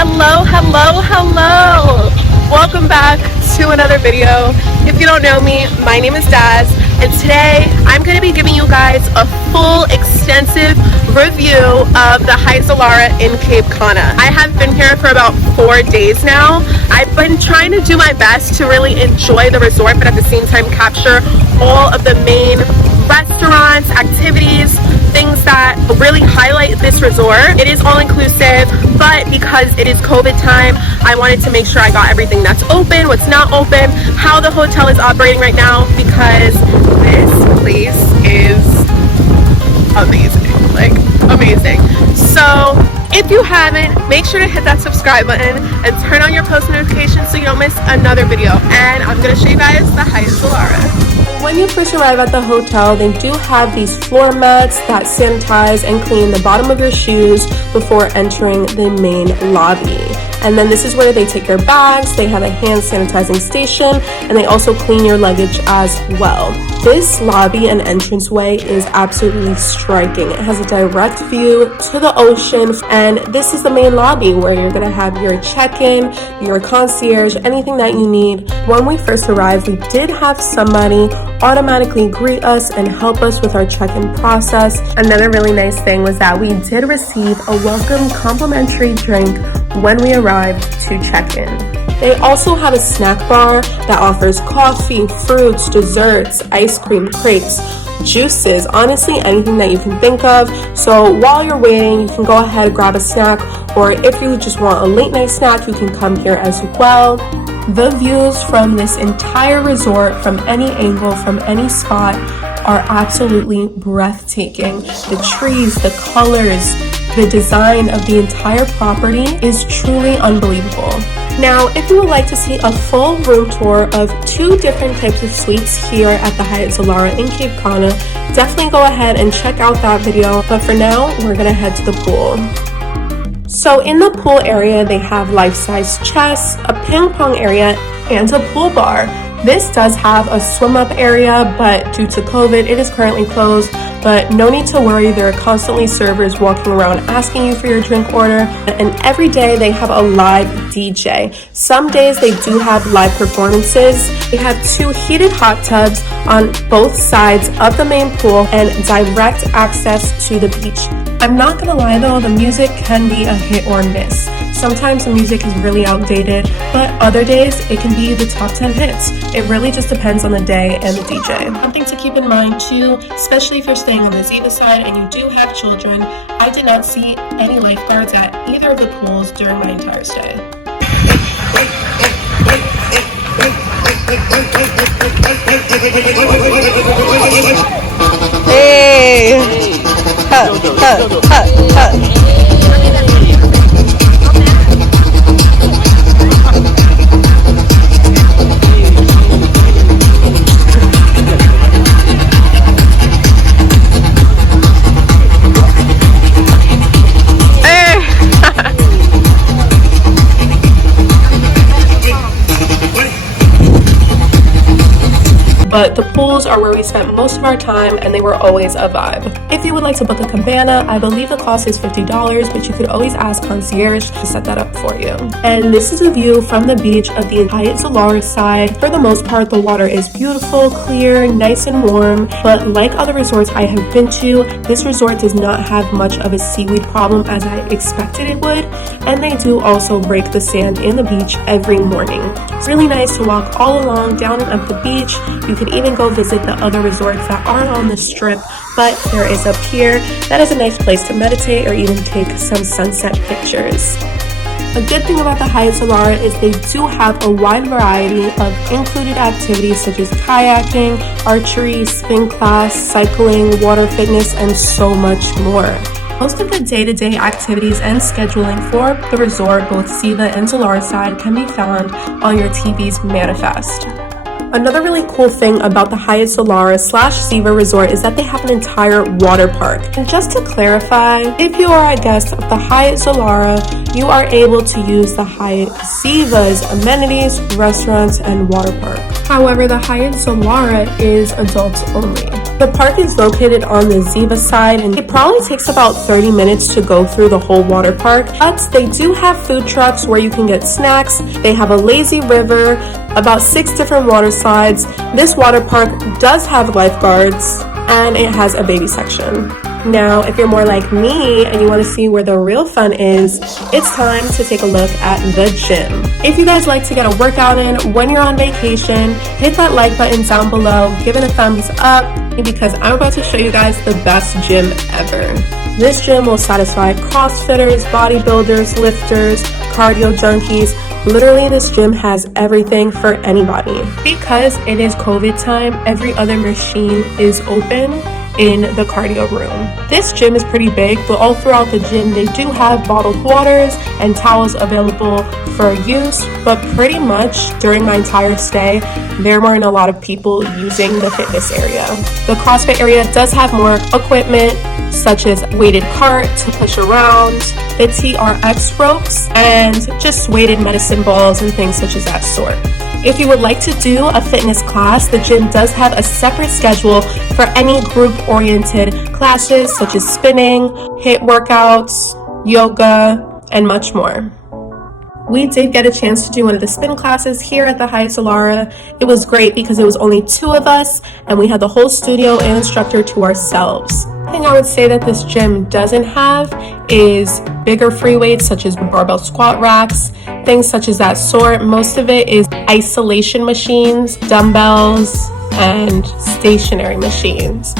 Hello. Welcome back to another video. If you don't know me, my name is Daz, and today I'm going to be giving you guys a full extensive review of the Hyatt Zilara in Cap Cana. I have been here for about 4 days now. I've been trying to do my best to really enjoy the resort, but at the same time capture all of the main restaurants, activities, things that really highlight this resort. It is all inclusive, but because it is COVID time, I wanted to make sure I got everything that's open, what's not open, how the hotel is operating right now, because this place is amazing, like amazing. So if you haven't, make sure to hit that subscribe button and turn on your post notifications so you don't miss another video. And I'm gonna show you guys the Hyatt Zilara. When you first arrive at the hotel, they do have these floor mats that sanitize and clean the bottom of your shoes before entering the main lobby. And then this is where they take your bags, they have a hand sanitizing station, and they also clean your luggage as well. This lobby and entranceway is absolutely striking. It has a direct view to the ocean, and this is the main lobby where you're gonna have your check-in, your concierge, anything that you need. When we first arrived, we did have somebody automatically greet us and help us with our check-in process. Another really nice thing was that we did receive a welcome complimentary drink when we arrived to check-in. They also have a snack bar that offers coffee, fruits, desserts, ice cream, crepes, juices, honestly anything that you can think of. So while you're waiting, you can go ahead and grab a snack, or if you just want a late night snack, you can come here as well. The views from this entire resort, from any angle, from any spot, are absolutely breathtaking. The trees, the colors, the design of the entire property is truly unbelievable. Now, if you would like to see a full room tour of 2 different types of suites here at the Hyatt Zilara in Cap Cana, definitely go ahead and check out that video. But for now, we're gonna head to the pool. So in the pool area, they have life-size chess, a ping pong area, and a pool bar. This does have a swim-up area, but due to COVID, it is currently closed. But no need to worry, there are constantly servers walking around asking you for your drink order. And every day they have a live DJ. Some days they do have live performances. They have 2 heated hot tubs on both sides of the main pool and direct access to the beach. I'm not gonna lie though, the music can be a hit or miss. Sometimes the music is really outdated, but other days it can be the top 10 hits. It really just depends on the day and the DJ. Something to keep in mind too, especially if you're staying on the Ziva side and you do have children, I did not see any lifeguards at either of the pools during my entire stay. Hey! But the pools are where we spent most of our time, and they were always a vibe. If you would like to book a cabana, I believe the cost is $50, but you could always ask concierge to set that up for you. And this is a view from the beach of the Hyatt Zilara side. For the most part, the water is beautiful, clear, nice and warm, but like other resorts I have been to, this resort does not have much of a seaweed problem as I expected it would, and they do also break the sand in the beach every morning. It's really nice to walk all along down and up the beach. You could even go visit the other resorts that aren't on the strip, but there is a pier that is a nice place to meditate or even take some sunset pictures. A good thing about the Hyatt Zilara is they do have a wide variety of included activities such as kayaking, archery, spin class, cycling, water fitness, and so much more. Most of the day-to-day activities and scheduling for the resort, both Ziva and Zilara side, can be found on your TV's manifest. Another really cool thing about the Hyatt Zilara / Ziva Resort is that they have an entire water park. And just to clarify, if you are a guest of the Hyatt Zilara, you are able to use the Hyatt Ziva's amenities, restaurants, and water park. However, the Hyatt Zilara is adults only. The park is located on the Ziva side, and it probably takes about 30 minutes to go through the whole water park. But they do have food trucks where you can get snacks. They have a lazy river, about 6 different water slides. This water park does have lifeguards, and it has a baby section. Now, if you're more like me and you want to see where the real fun is, it's time to take a look at the gym. If you guys like to get a workout in when you're on vacation, hit that like button down below, give it a thumbs up, because I'm about to show you guys the best gym ever. This gym will satisfy CrossFitters, bodybuilders, lifters, cardio junkies. Literally, this gym has everything for anybody. Because it is COVID time, every other machine is open in the cardio room. This gym is pretty big, but all throughout the gym they do have bottled waters and towels available for use, but pretty much during my entire stay there weren't a lot of people using the fitness area. The CrossFit area does have more equipment, such as weighted cart to push around, the TRX ropes, and just weighted medicine balls and things such as that sort. If you would like to do a fitness class, the gym does have a separate schedule for any group-oriented classes such as spinning, HIIT workouts, yoga, and much more. We did get a chance to do one of the spin classes here at the Hyatt Zilara. It was great because it was only 2 of us and we had the whole studio and instructor to ourselves. The thing I would say that this gym doesn't have is bigger free weights such as barbell squat racks, things such as that sort. Most of it is isolation machines, dumbbells, and stationary machines.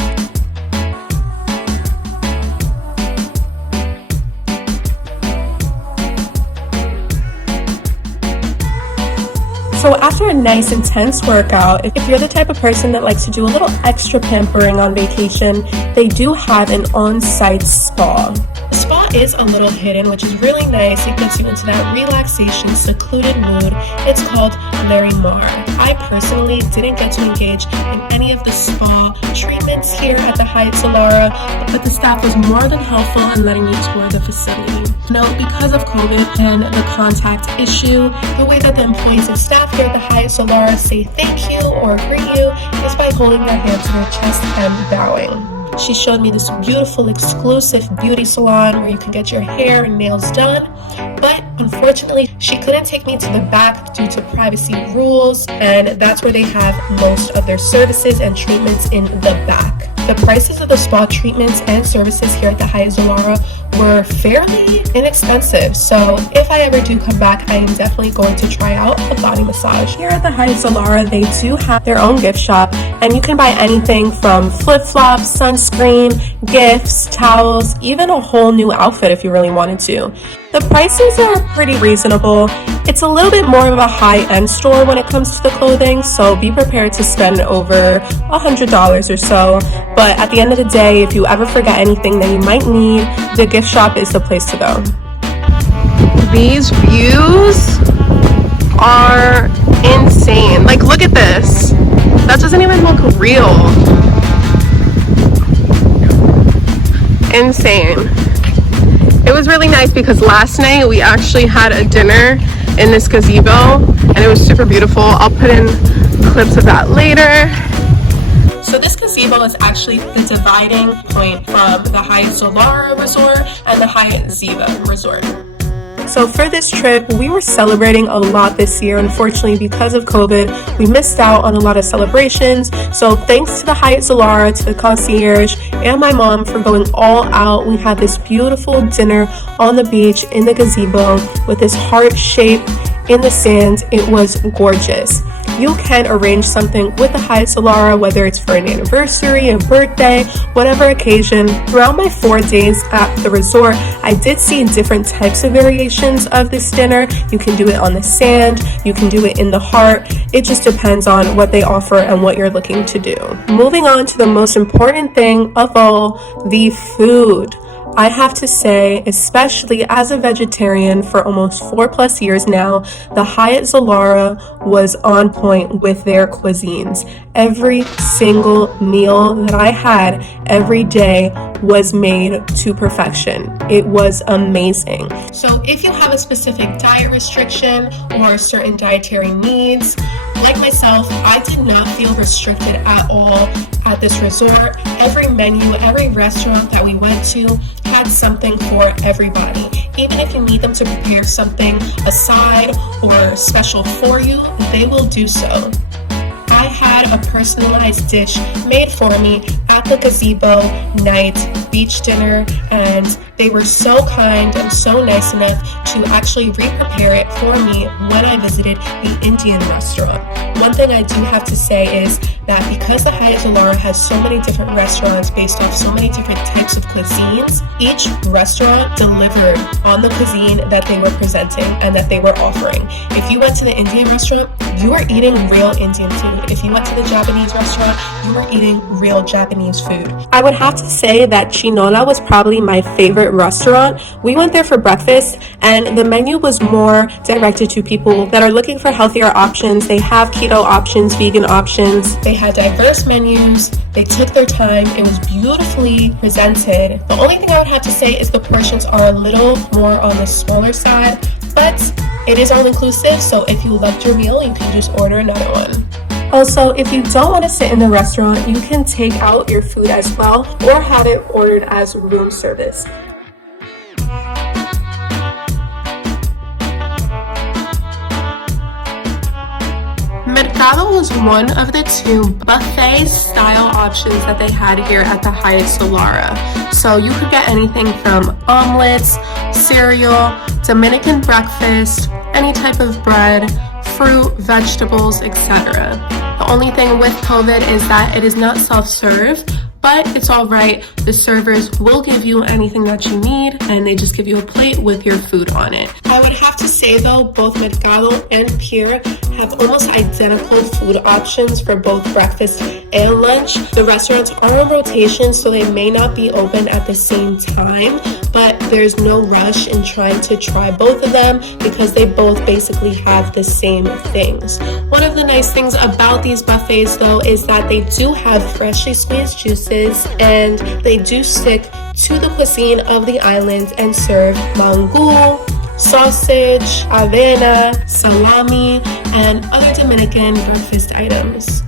So after a nice intense workout, if you're the type of person that likes to do a little extra pampering on vacation, they do have an on-site spa. The spa is a little hidden, which is really nice. It gets you into that relaxation, secluded mood. It's called Larry Mar. I personally didn't get to engage in any of the spa treatments here at the Hyatt Zilara, but the staff was more than helpful in letting me tour the facility. Note, because of COVID and the contact issue, the way that the employees and staff here at the Hyatt Zilara say thank you or greet you is by holding their hands to their chest and bowing. She showed me this beautiful exclusive beauty salon where you can get your hair and nails done, but unfortunately she couldn't take me to the back due to privacy rules, and that's where they have most of their services and treatments, in the back. The prices of the spa treatments and services here at the Hyatt Zilara were fairly inexpensive, so if I ever do come back, I am definitely going to try out a body massage. Here at the Hyatt Zilara, they do have their own gift shop, and you can buy anything from flip-flops, sunscreen, gifts, towels, even a whole new outfit if you really wanted to. The prices are pretty reasonable. It's a little bit more of a high-end store when it comes to the clothing, so be prepared to spend over $100 or so. But at the end of the day, if you ever forget anything that you might need, the gift shop is the place to go. These views are insane. Like, look at this. That doesn't even look real. Insane. It was really nice because last night we actually had a dinner in this gazebo and it was super beautiful. I'll put in clips of that later. So this gazebo is actually the dividing point from the Hyatt Zilara Resort and the Hyatt Ziva Resort. So for this trip, we were celebrating a lot this year. Unfortunately, because of COVID, we missed out on a lot of celebrations. So thanks to the Hyatt Zilara, to the concierge, and my mom for going all out. We had this beautiful dinner on the beach in the gazebo with this heart shape in the sand. It was gorgeous. You can arrange something with the Hyatt Zilara, whether it's for an anniversary, a birthday, whatever occasion. Throughout my 4 days at the resort, I did see different types of variations of this dinner. You can do it on the sand, you can do it in the heart. It just depends on what they offer and what you're looking to do. Moving on to the most important thing of all, the food. I have to say, especially as a vegetarian for almost 4+ years now, the Hyatt Zilara was on point with their cuisines. Every single meal that I had every day was made to perfection. It was amazing. So if you have a specific diet restriction or certain dietary needs, like myself, I did not feel restricted at all at this resort. Every menu, every restaurant that we went to had something for everybody. Even if you need them to prepare something aside or special for you, they will do so. I had a personalized dish made for me at the gazebo night beach dinner, and they were so kind and so nice enough to actually re-prepare it for me when I visited the Indian restaurant. One thing I do have to say is that because the Hyatt Zilara has so many different restaurants based off so many different types of cuisines, each restaurant delivered on the cuisine that they were presenting and that they were offering. If you went to the Indian restaurant, you were eating real Indian food. If you went to the Japanese restaurant, you were eating real Japanese food. I would have to say that Chinola was probably my favorite restaurant. We went there for breakfast, and the menu was more directed to people that are looking for healthier options. They have keto options, vegan options. They had diverse menus. They took their time. It was beautifully presented. The only thing I would have to say is the portions are a little more on the smaller side, but it is all inclusive, so if you loved your meal, you can just order another one. Also, if you don't want to sit in the restaurant, you can take out your food as well or have it ordered as room service. Mercado was one of the two buffet style options that they had here at the Hyatt Zilara. So you could get anything from omelets, cereal, Dominican breakfast, any type of bread, fruit, vegetables, etc. The only thing with COVID is that it is not self-serve, but it's all right. The servers will give you anything that you need, and they just give you a plate with your food on it. I would have to say though, both Mercado and Pier have almost identical food options for both breakfast and lunch. The restaurants are on rotation, so they may not be open at the same time, but there's no rush in trying to try both of them because they both basically have the same things. One of the nice things about these buffets though is that they do have freshly squeezed juices, and they do stick to the cuisine of the island and serve mangú, sausage, avena, salami, and other Dominican breakfast items.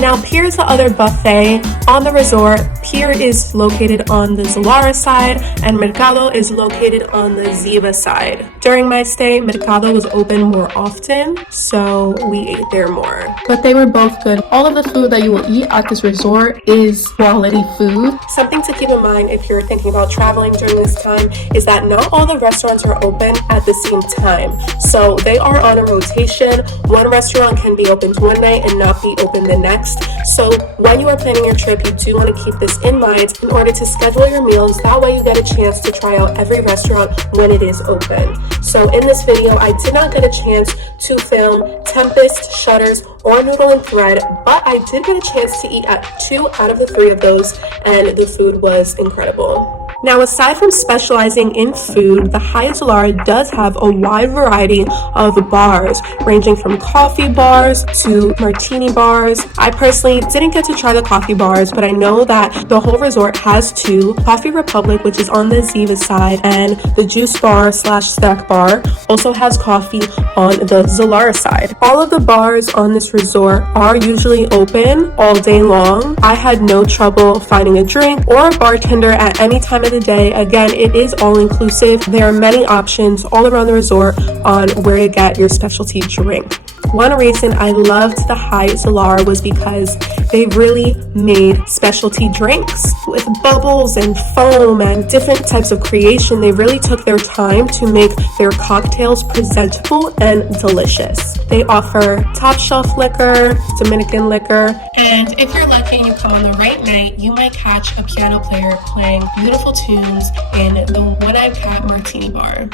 Now, Pier is the other buffet on the resort. Pier is located on the Zilara side, and Mercado is located on the Ziva side. During my stay, Mercado was open more often, so we ate there more. But they were both good. All of the food that you will eat at this resort is quality food. Something to keep in mind if you're thinking about traveling during this time is that not all the restaurants are open at the same time. So they are on a rotation. One restaurant can be open one night and not be open the next. So when you are planning your trip, you do want to keep this in mind in order to schedule your meals. That way you get a chance to try out every restaurant when it is open. So in this video, I did not get a chance to film Tempest, Shutters, or Noodle and Thread, but I did get a chance to eat at 2 out of the 3 of those, and the food was incredible. Now, aside from specializing in food, the Hyatt Zilara does have a wide variety of bars, ranging from coffee bars to martini bars. I personally didn't get to try the coffee bars, but I know that the whole resort has 2. Coffee Republic, which is on the Ziva side, and the juice bar / snack bar also has coffee on the Zilara side. All of the bars on this resort are usually open all day long. I had no trouble finding a drink or a bartender at any time of the day. Again, it is all inclusive. There are many options all around the resort on where to get your specialty drink. One reason I loved the Hyatt Zilara was because they really made specialty drinks with bubbles and foam and different types of creation. They really took their time to make their cocktails presentable and delicious. They offer top shelf liquor, Dominican liquor, and if you're lucky and you come on the right night, you might catch a piano player playing beautiful tunes in the one-eyed cat martini bar.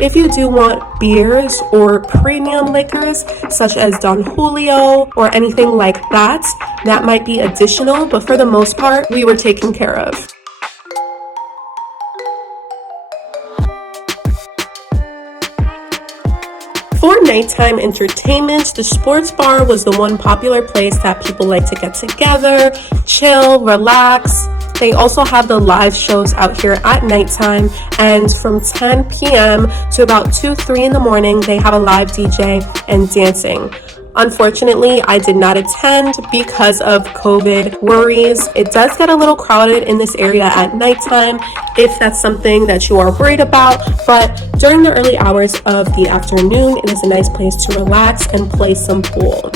If you do want beers or premium liquors, such as Don Julio or anything like that, that might be additional, but for the most part, we were taken care of. For nighttime entertainment, the sports bar was the one popular place that people like to get together, chill, relax. They also have the live shows out here at nighttime, and from 10 p.m. to about 2-3 in the morning, they have a live DJ and dancing. Unfortunately, I did not attend because of COVID worries. It does get a little crowded in this area at nighttime if that's something that you are worried about, but during the early hours of the afternoon, it is a nice place to relax and play some pool.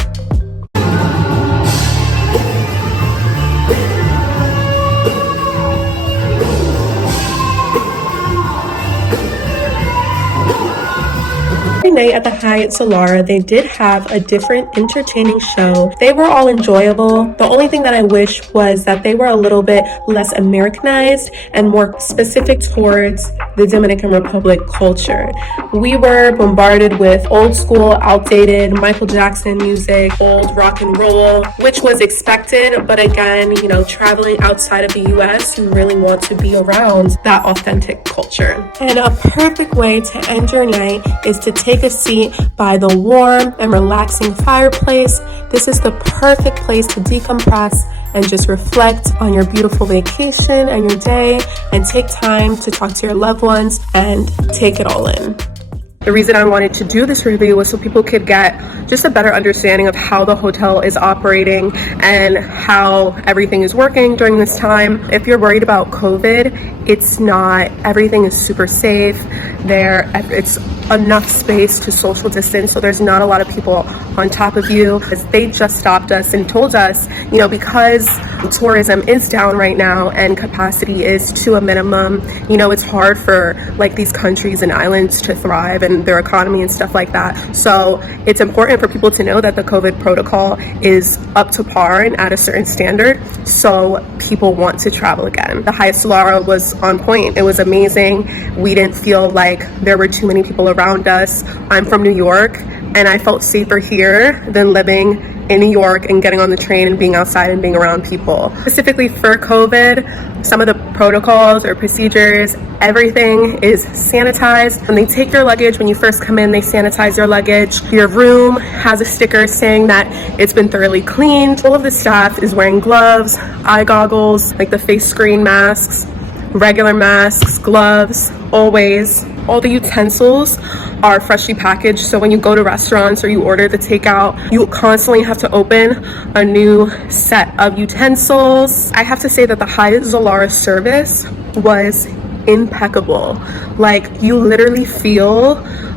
Night at the Hyatt Zilara, they did have a different entertaining show. They were all enjoyable. The only thing that I wish was that they were a little bit less Americanized and more specific towards the Dominican Republic culture. We were bombarded with old school, outdated Michael Jackson music, old rock and roll, which was expected, but again, you know, traveling outside of the US, you really want to be around that authentic culture. And a perfect way to end your night is to take a seat by the warm and relaxing fireplace. This is the perfect place to decompress and just reflect on your beautiful vacation and your day, and take time to talk to your loved ones and take it all in. The reason I wanted to do this review was so people could get just a better understanding of how the hotel is operating and how everything is working during this time. If you're worried about COVID, it's not. Everything is super safe. It's enough space to social distance, so there's not a lot of people on top of you. They just stopped us and told us, you know, because tourism is down right now and capacity is to a minimum, you know, it's hard for like these countries and islands to thrive and their economy and stuff like that. So it's important for people to know that the COVID protocol is up to par and at a certain standard, so people want to travel again. The Hyatt Zilara was on point. It was amazing. We didn't feel like there were too many people around us. I'm from New York, and I felt safer here than living in New York and getting on the train and being outside and being around people. Specifically for COVID, some of the protocols or procedures, everything is sanitized. When they take your luggage, when you first come in, they sanitize your luggage. Your room has a sticker saying that it's been thoroughly cleaned. All of the staff is wearing gloves, eye goggles, like the face screen masks, regular masks, gloves, always. All the utensils are freshly packaged, so when you go to restaurants or you order the takeout, you constantly have to open a new set of utensils. I have to say that the Hyatt Zilara service was impeccable. Like, you literally feel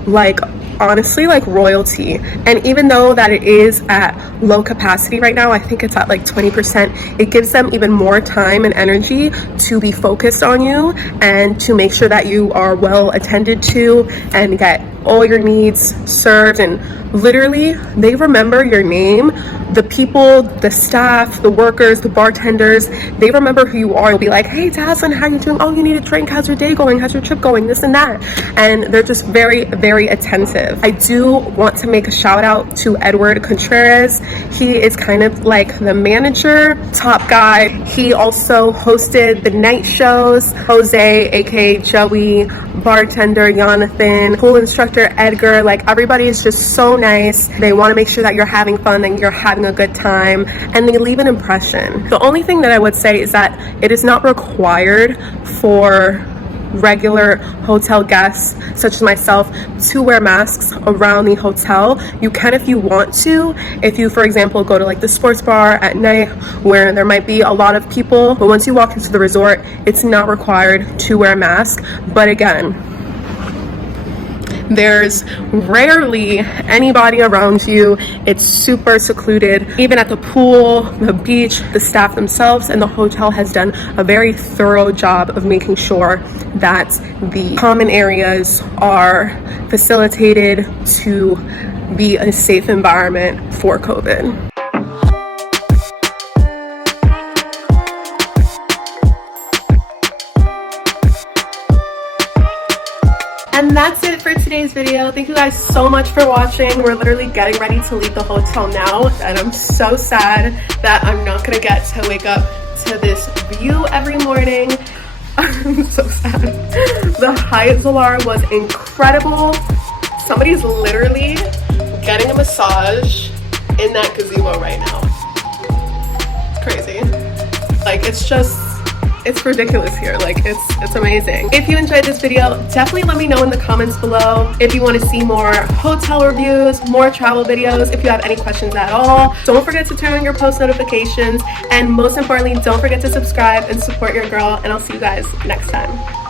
like, honestly, like royalty. And even though that it is at low capacity right now, I think it's at like 20%, it gives them even more time and energy to be focused on you and to make sure that you are well attended to and get all your needs served. And literally, they remember your name. The people, the staff, the workers, the bartenders, they remember who you are. You'll be like, hey, Daslin, how you doing? Oh, you need a drink? How's your day going? How's your trip going? This and that. And they're just very, very attentive. I do want to make a shout out to Edward Contreras. He is kind of like the manager, top guy. He also hosted the night shows. Jose, aka Joey, bartender Jonathan, pool instructor Edgar, like everybody is just so nice. They want to make sure that you're having fun and you're having a good time, and they leave an impression. The only thing that I would say is that it is not required for regular hotel guests such as myself to wear masks around the hotel. You can if you want to, if you, for example, go to like the sports bar at night where there might be a lot of people, but once you walk into the resort, it's not required to wear a mask. But again, there's rarely anybody around you. It's super secluded. Even at the pool, the beach, the staff themselves and the hotel has done a very thorough job of making sure that the common areas are facilitated to be a safe environment for COVID. And that's it for today's video. Thank you guys so much for watching. We're literally getting ready to leave the hotel now, and I'm so sad that I'm not gonna get to wake up to this view every morning. I'm so sad. The Hyatt Zilara was incredible. Somebody's literally getting a massage in that gazebo right now. It's crazy. Like, it's ridiculous here. Like, it's amazing. If you enjoyed this video, definitely let me know in the comments below if you want to see more hotel reviews, more travel videos, if you have any questions at all. Don't forget to turn on your post notifications, and most importantly, don't forget to subscribe and support your girl, and I'll see you guys next time.